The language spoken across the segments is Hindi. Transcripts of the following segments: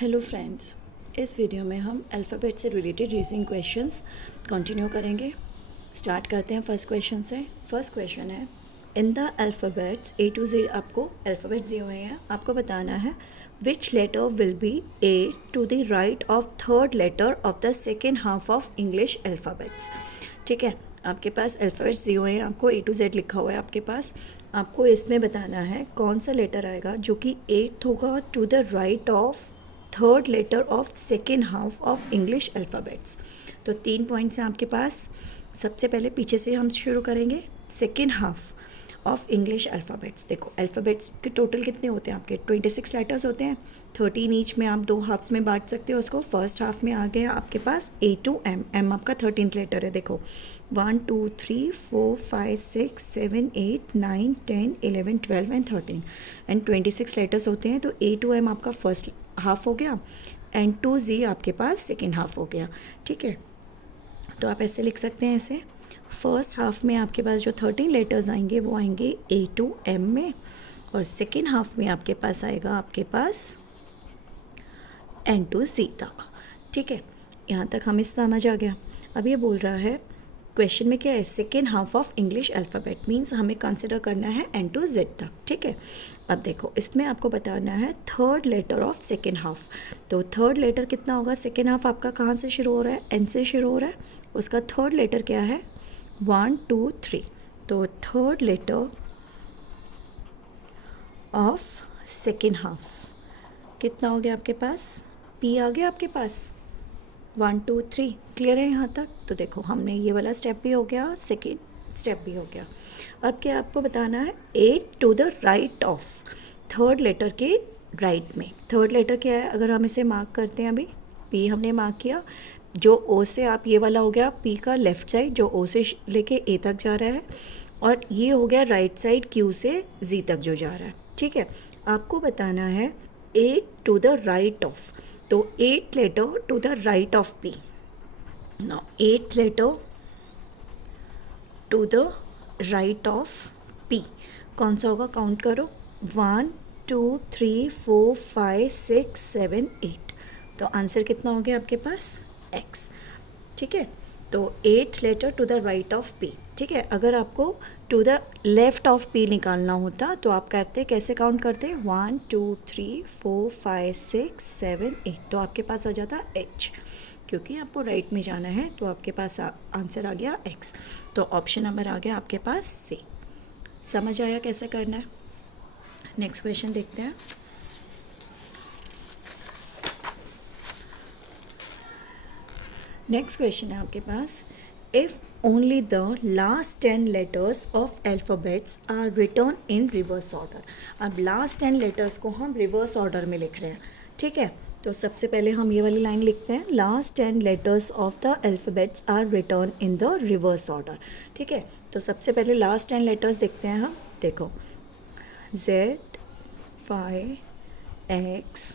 हेलो फ्रेंड्स, इस वीडियो में हम अल्फ़ाबेट से रिलेटेड रीजनिंग क्वेश्चंस कंटिन्यू करेंगे। स्टार्ट करते हैं फर्स्ट क्वेश्चन से। फर्स्ट क्वेश्चन है, in the alphabets A to Z, आपको अल्फ़ाबेट दिए हुए हैं, आपको बताना है which letter will be a to the right of third letter of the second half of English alphabets. ठीक है, आपके पास अल्फ़ाबेट्स दिए हुए हैं, आपको ए टू जेड लिखा हुआ है आपके पास। आपको इसमें बताना है कौन सा लेटर आएगा जो कि एट्थ होगा to the right of third letter of second half of English alphabets. तो 3 पॉइंट्स हैं आपके पास। सबसे पहले पीछे से हम शुरू करेंगे। Second half of English alphabets, देखो अल्फ़ाबेट्स के टोटल कितने होते हैं आपके 26 लेटर्स होते हैं। 13 ईच में आप 2 हाफ्स में बांट सकते हो उसको। फर्स्ट हाफ में आ गया आपके पास ए टू एम, एम आपका 13th लेटर है। देखो 1 2 3 4 5 6 7 8 9 10 11 12 एंड 13 एंड 26 लेटर्स होते हैं। तो ए टू एम आपका फर्स्ट हाफ हो गया एंड टू जी आपके पास सेकेंड हाफ हो गया। ठीक है, तो आप ऐसे लिख सकते हैं ऐसे। फर्स्ट हाफ में आपके पास जो 13 लेटर्स आएंगे वो आएंगे ए टू एम में, और सेकेंड हाफ में आपके पास आएगा आपके पास एन टू सी तक। ठीक है, यहाँ तक हमें समझ आ गया। अब ये बोल रहा है क्वेश्चन में क्या है, second half of English alphabet means हमें कंसिडर करना है एन टू जेड तक। ठीक है, अब देखो इसमें आपको बताना है third letter of second half. तो थर्ड लेटर कितना होगा, सेकेंड हाफ आपका कहाँ से शुरू हो रहा है, एन से शुरू हो रहा है। उसका थर्ड लेटर क्या है, 1 2 3। तो third letter of second half कितना हो गया आपके पास, पी आ गया आपके पास। 1 2 3 क्लियर है यहाँ तक। तो देखो हमने ये वाला स्टेप भी हो गया, सेकेंड स्टेप भी हो गया। अब क्या आपको बताना है, ए to the right of third letter के राइट में। थर्ड लेटर क्या है, अगर हम इसे मार्क करते हैं, अभी पी हमने मार्क किया, जो ओ से आप ये वाला हो गया पी का लेफ़्ट साइड, जो ओ से लेके ए तक जा रहा है, और ये हो गया राइट साइड क्यू से जी तक जो जा रहा है। ठीक है, आपको बताना है ए टू द राइट ऑफ, तो 8th letter to the right of P. Now 8th letter to the right of P कौन सा होगा, काउंट करो, 1 2 3 4 5 6 7 8। तो आंसर कितना हो गया आपके पास, एक्स। ठीक है, तो 8th letter to the right of P. ठीक है, अगर आपको to the left of P निकालना होता तो आप करते कैसे, काउंट करते 1 2 3 4 5 6 7 8। तो आपके पास आ जाता एच, क्योंकि आपको राइट में जाना है। तो आपके पास आंसर आ गया एक्स। तो ऑप्शन नंबर आ गया आपके पास सी। समझ आया कैसे करना है। नेक्स्ट क्वेश्चन देखते हैं। नेक्स्ट क्वेश्चन है आपके पास, if only the last 10 letters of alphabets are written in reverse order. अब लास्ट 10 लेटर्स को हम रिवर्स ऑर्डर में लिख रहे हैं। ठीक है, तो सबसे पहले हम ये वाली लाइन लिखते हैं, last 10 letters of the alphabets are written in the reverse order. ठीक है, तो सबसे पहले लास्ट 10 लेटर्स देखते हैं हम। देखो Z Y X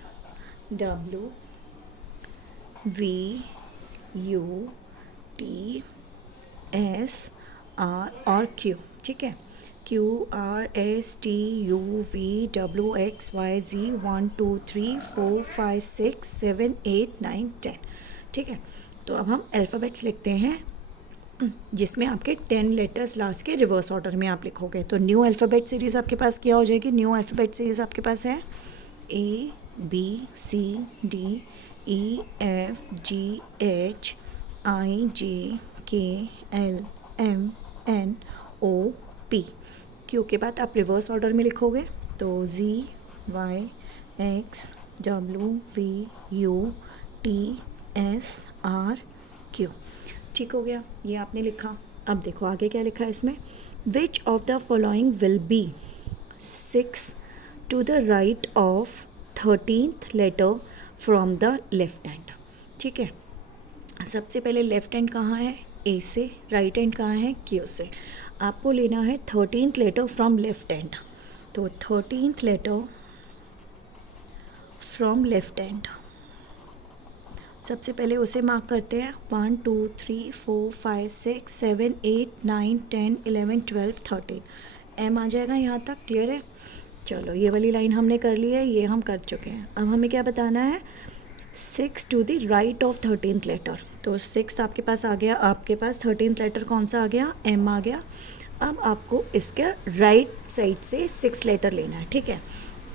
W V U T S R और Q। ठीक है, Q R S T U V W X Y Z 1 2 3 4 5 6 7 8 9 10। ठीक है, तो अब हम अल्फ़ाबेट्स लिखते हैं जिसमें आपके 10 लेटर्स लास्ट के रिवर्स ऑर्डर में आप लिखोगे। तो न्यू अल्फ़ाबेट सीरीज़ आपके पास क्या हो जाएगी, न्यू अल्फ़ाबेट सीरीज़ आपके पास है A B C D E F G H I J K L M N O P। Q के बाद आप रिवर्स ऑर्डर में लिखोगे तो Z Y X W V U T S R Q। ठीक हो गया, ये आपने लिखा। अब देखो आगे क्या लिखा है इसमें, which of the following will be 6 to the right of 13th letter from the left hand. ठीक है, सबसे पहले लेफ्ट हैंड कहाँ है, ए से, राइट हैंड कहाँ है, क्यू से। आपको लेना है 13th letter from left hand. तो 13th letter from left hand, सबसे पहले उसे मार्क करते हैं, 1 2 3 4 5 6 7 8 9 10 11 12 13। एम आ जाएगा यहाँ तक, क्लियर है। चलो ये वाली लाइन हमने कर ली है, ये हम कर चुके हैं। अब हमें क्या बताना है, 6 to the right of 13th letter. तो 6 आपके पास आ गया, आपके पास 13th लेटर कौन सा आ गया, एम आ गया। अब आपको इसके राइट साइड से 6 लेटर लेना है, ठीक है।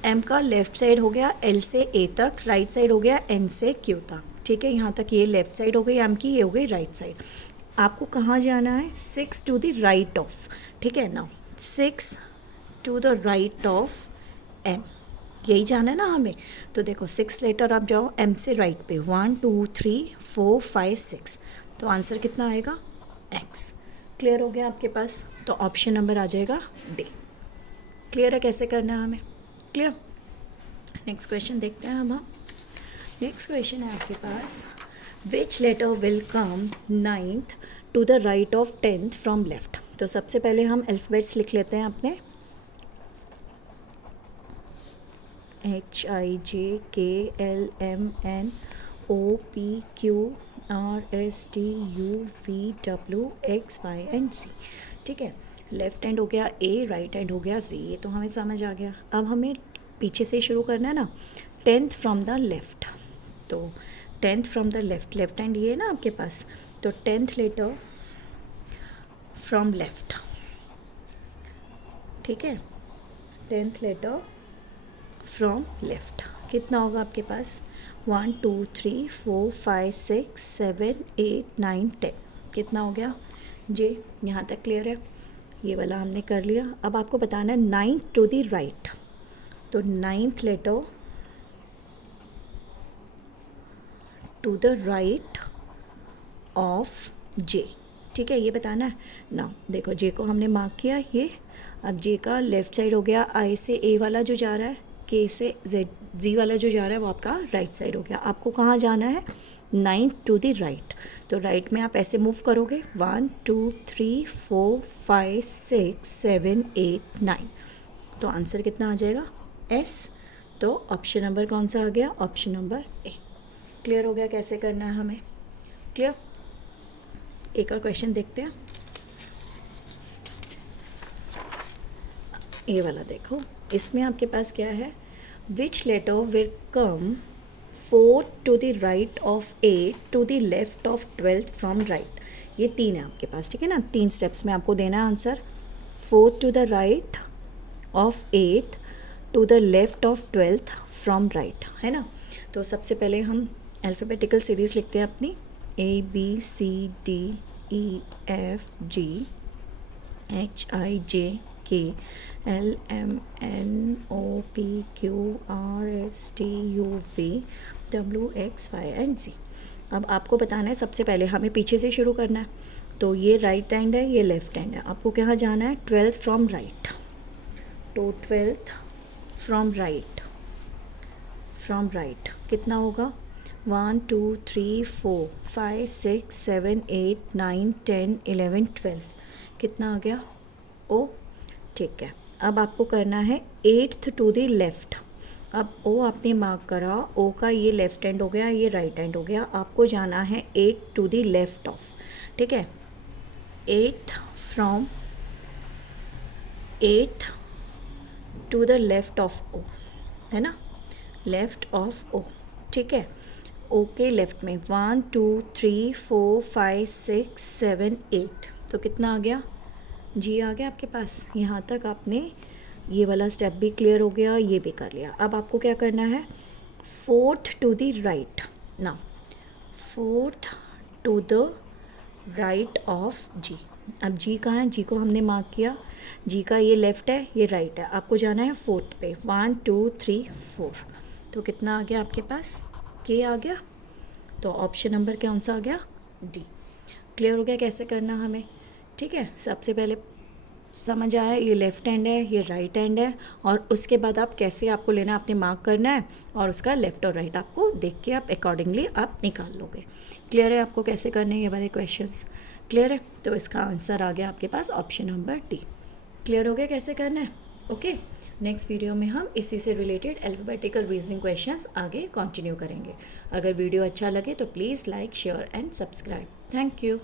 एम का लेफ़्ट साइड हो गया एल से ए तक, राइट साइड हो गया एन से क्यू तक, ठीक है। यहाँ तक ये लेफ़्ट साइड हो गई एम की, ये हो गई राइट साइड। आपको कहाँ जाना है, 6 टू द राइट ऑफ, ठीक है ना, 6 to the right of M, यही जाना है ना हमें। तो देखो 6 लेटर आप जाओ एम से राइट पे, 1 2 3 4 5 6, तो आंसर कितना आएगा, एक्स। क्लियर हो गया आपके पास, तो ऑप्शन नंबर आ जाएगा डी। क्लियर है कैसे करना है हमें, क्लियर। नेक्स्ट क्वेश्चन देखते हैं अब हम। नेक्स्ट क्वेश्चन है आपके पास, which letter will come 9th to the right of 10th from left. तो सबसे पहले हम अल्फ़ाबेट्स लिख लेते हैं अपने, HIJKLMNOPQRSTUVWXYZ, ठीक है। लेफ़्ट हैंड हो गया ए, राइट हैंड हो गया जी, ये तो हमें समझ आ गया। अब हमें पीछे से शुरू करना है ना, 10th फ्रॉम द लेफ़्ट। तो 10th from the left, left hand ये है ना आपके पास, तो 10th लेटर फ्रॉम लेफ़्ट, ठीक है। 10th लेटर फ्रॉम लेफ़्ट कितना होगा आपके पास, 1 2 3 4 5 6 7 8 9 10, कितना हो गया जे। यहाँ तक क्लियर है, ये वाला हमने कर लिया। अब आपको बताना है 9th टू द राइट, तो 9th letter to the right of J, ठीक है, ये बताना है ना। देखो जे को हमने मार्क किया ये, अब जे का लेफ़्ट साइड हो गया, आई से ए वाला जो जा रहा है, के से जेड जी वाला जो जा रहा है वो आपका राइट साइड हो गया। आपको कहाँ जाना है, 9th टू द राइट। तो राइट में आप ऐसे मूव करोगे, 1 2 3 4 5 6 7 8 9, तो आंसर कितना आ जाएगा, एस। तो ऑप्शन नंबर कौन सा आ गया, ऑप्शन नंबर ए। क्लियर हो गया कैसे करना है हमें, क्लियर। एक और क्वेश्चन देखते हैं, ये वाला देखो, इसमें आपके पास क्या है, which letter will come 4 to the right of 8 to the left of 12th from right. ये 3 है आपके पास, ठीक है ना, 3 स्टेप्स में आपको देना है answer. 4 to the right of 8 to the left of 12th from right, है ना। तो सबसे पहले हम अल्फ़ाबेटिकल सीरीज़ लिखते हैं अपनी, ABCDEFGHIJKLMNOPQRSTUVWXYZ। अब आपको बताना है, सबसे पहले हमें पीछे से शुरू करना है। तो ये राइट हैंड है, ये लेफ़्ट हैंड है। आपको कहाँ जाना है, 12th फ्रॉम राइट, तो 12th from right, from right कितना होगा, 1 2 3 4 5 6 7 8 9 10 11 12, कितना आ गया, ओ, ठीक है। अब आपको करना है 8th टू द लेफ़्ट। अब ओ आपने मार्क करा, ओ का ये लेफ़्ट हैंड हो गया, ये राइट हैंड हो गया। आपको जाना है 8 टू द लेफ़्ट ऑफ, ठीक है, 8 from 8 to the left of O, है ना, लेफ़्ट ऑफ ओ, ठीक है। ओ के लेफ़्ट में 1 2 3 4 5 6 7 8, तो कितना आ गया, जी आ गया आपके पास। यहाँ तक आपने ये वाला स्टेप भी क्लियर हो गया, ये भी कर लिया। अब आपको क्या करना है, 4th टू द राइट ना, 4th to the right of G. अब जी कहाँ है, जी को हमने मार्क किया, जी का ये लेफ़्ट है, ये राइट है। आपको जाना है 4th पे, 1 2 3 4, तो कितना आ गया आपके पास, के आ गया। तो ऑप्शन नंबर कौन सा आ गया, डी। क्लियर हो गया कैसे करना हमें, ठीक है। सबसे पहले समझ आया, ये लेफ़्ट हैंड है, ये राइट हैंड है, और उसके बाद आप कैसे आपको लेना है, आपने मार्क करना है, और उसका लेफ़्ट और राइट आपको देख के आप अकॉर्डिंगली आप निकाल लोगे। क्लियर है आपको कैसे करने हैं ये वाले क्वेश्चंस, क्लियर है। तो इसका आंसर आ गया आपके पास ऑप्शन नंबर डी। क्लियर हो गया कैसे करना है, ओके। नेक्स्ट वीडियो में हम इसी से रिलेटेड अल्फ़ाबेटिकल रीजनिंग क्वेश्चंस आगे कंटिन्यू करेंगे। अगर वीडियो अच्छा लगे तो please like share and subscribe. Thank you.